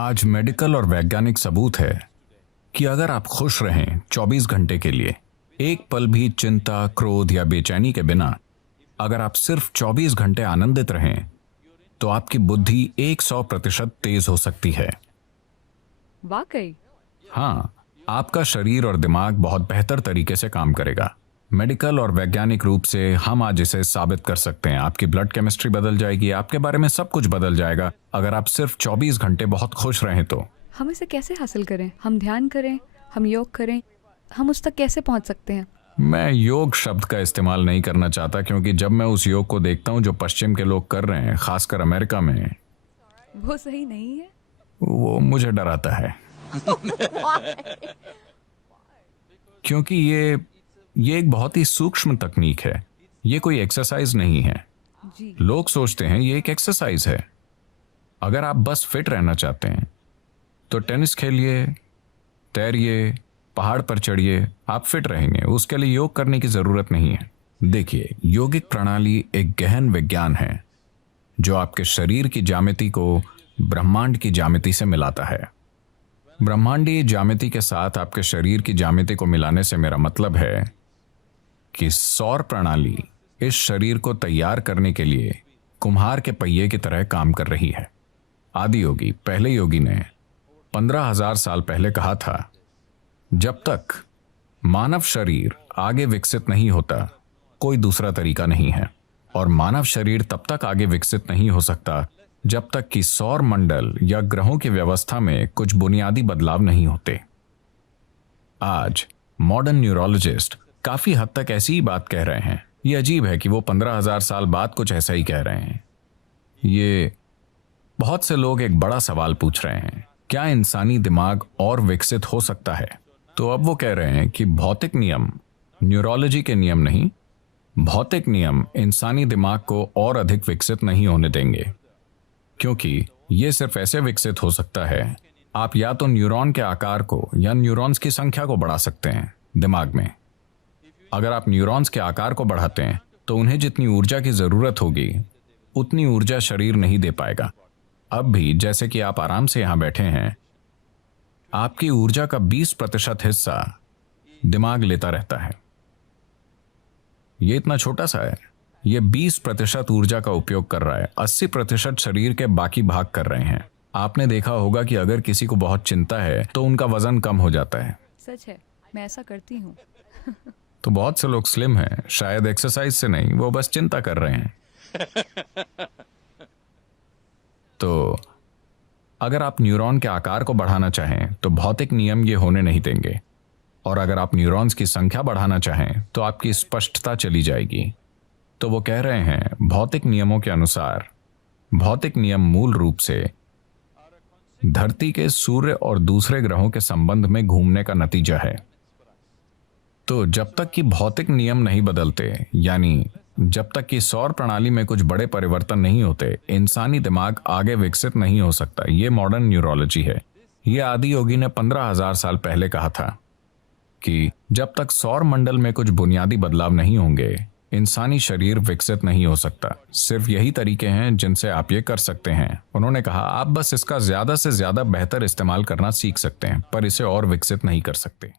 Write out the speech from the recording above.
आज मेडिकल और वैज्ञानिक सबूत है कि अगर आप खुश रहें 24 घंटे के लिए, एक पल भी चिंता, क्रोध या बेचैनी के बिना, अगर आप सिर्फ 24 घंटे आनंदित रहें, तो आपकी बुद्धि 100% तेज हो सकती है। वाकई? हाँ, आपका शरीर और दिमाग बहुत बेहतर तरीके से काम करेगा। मेडिकल और वैज्ञानिक रूप से हम आज इसे साबित कर सकते हैं। आपकी ब्लड केमिस्ट्री बदल जाएगी, आपके बारे में सब कुछ बदल जाएगा अगर आप सिर्फ 24 घंटे बहुत खुश रहें तो। हम इसे कैसे हासिल करें? हम ध्यान करें, हम योग करें, हम उस तक कैसे पहुंच सकते हैं? मैं योग शब्द का इस्तेमाल नहीं करना चाहता, क्योंकि जब मैं उस योग को देखता हूं जो पश्चिम के लोग कर रहे हैं, खासकर अमेरिका में, वो सही नहीं है। वो मुझे डराता है। क्योंकि ये एक बहुत ही सूक्ष्म तकनीक है। ये कोई एक्सरसाइज नहीं है। जी। लोग सोचते हैं ये एक एक्सरसाइज है। अगर आप बस फिट रहना चाहते हैं तो टेनिस खेलिए, तैरिए, पहाड़ पर चढ़िए, आप फिट रहेंगे। उसके लिए योग करने की जरूरत नहीं है। देखिए, योगिक प्रणाली एक गहन विज्ञान है जो आपके शरीर की ज्यामिति को ब्रह्मांड की ज्यामिति से मिलाता है। ब्रह्मांडीय ज्यामिति के साथ आपके शरीर की ज्यामिति को मिलाने से मेरा मतलब है कि सौर प्रणाली इस शरीर को तैयार करने के लिए कुम्हार के पहिए की तरह काम कर रही है। आदि योगी, पहले योगी ने 15,000 साल पहले कहा था, जब तक मानव शरीर आगे विकसित नहीं होता, कोई दूसरा तरीका नहीं है। और मानव शरीर तब तक आगे विकसित नहीं हो सकता जब तक कि सौर मंडल या ग्रहों की व्यवस्था में कुछ बुनियादी बदलाव नहीं होते। आज मॉडर्न न्यूरोलॉजिस्ट काफी हद तक ऐसी ही बात कह रहे हैं। ये अजीब है कि वो 15,000 साल बाद कुछ ऐसा ही कह रहे हैं। ये बहुत से लोग एक बड़ा सवाल पूछ रहे हैं, क्या इंसानी दिमाग और विकसित हो सकता है? तो अब वो कह रहे हैं कि भौतिक नियम, न्यूरोलॉजी के नियम नहीं, भौतिक नियम इंसानी दिमाग को और अधिक विकसित नहीं होने देंगे, क्योंकि ये सिर्फ ऐसे विकसित हो सकता है, आप या तो न्यूरॉन के आकार को या न्यूरॉन्स की संख्या को बढ़ा सकते हैं दिमाग में। अगर आप न्यूरॉन्स के आकार को बढ़ाते हैं तो उन्हें जितनी ऊर्जा की जरूरत होगी उतनी ऊर्जा शरीर नहीं दे पाएगा। अब भी जैसे कि आप आराम से यहां बैठे हैं, आपकी ऊर्जा का 20% हिस्सा दिमाग लेता रहता है। ये इतना छोटा सा है, ये 20% ऊर्जा का उपयोग कर रहा है, 80% शरीर के बाकी भाग कर रहे हैं। आपने देखा होगा कि अगर किसी को बहुत चिंता है तो उनका वजन कम हो जाता है। सच है, मैं ऐसा करती हूँ। तो बहुत से लोग स्लिम हैं, शायद एक्सरसाइज से नहीं, वो बस चिंता कर रहे हैं। तो अगर आप न्यूरॉन के आकार को बढ़ाना चाहें तो भौतिक नियम ये होने नहीं देंगे, और अगर आप न्यूरॉन्स की संख्या बढ़ाना चाहें तो आपकी स्पष्टता चली जाएगी। तो वो कह रहे हैं, भौतिक नियमों के अनुसार, भौतिक नियम मूल रूप से धरती के सूर्य और दूसरे ग्रहों के संबंध में घूमने का नतीजा है। तो जब तक कि भौतिक नियम नहीं बदलते, यानी जब तक कि सौर प्रणाली में कुछ बड़े परिवर्तन नहीं होते, इंसानी दिमाग आगे विकसित नहीं हो सकता। ये मॉडर्न न्यूरोलॉजी है। ये आदि योगी ने 15,000 साल पहले कहा था कि जब तक सौर मंडल में कुछ बुनियादी बदलाव नहीं होंगे, इंसानी शरीर विकसित नहीं हो सकता। सिर्फ यही तरीके हैं जिनसे आप ये कर सकते हैं। उन्होंने कहा, आप बस इसका ज्यादा से ज्यादा बेहतर इस्तेमाल करना सीख सकते हैं, पर इसे और विकसित नहीं कर सकते।